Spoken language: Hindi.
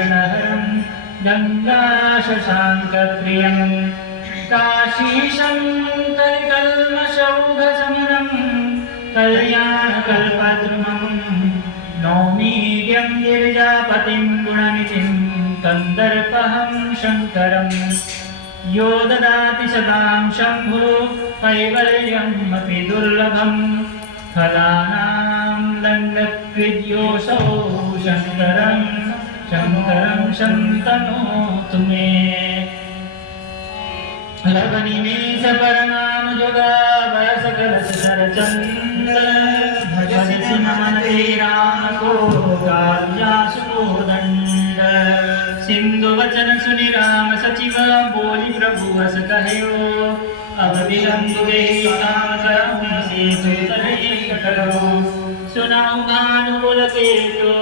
भूषणहरं गङ्गाशशाङ्कप्रियं काशीशं कलिकल्मषौघशमनं कल्याणकल्पद्रुमं नौमि गिरिजापतिं गुणनिधिं कन्दर्पहं शङ्करम् यो ददाति सदां शम्भो कैवल्यमपि दुर्लभं फलानां दण्डकृद्योऽसौ शङ्करं शन्तनोतु मे लवनिमेषपरनामजुगावयसकलशरचन्द्र भजति नमनते रामको काव्यासुकोदण्ड सिंधुवचन सुनि राम सचिव बोली प्रभु बस कहो अब विलंब काम करो से कटरो सुनाऊ भानु बोल के तो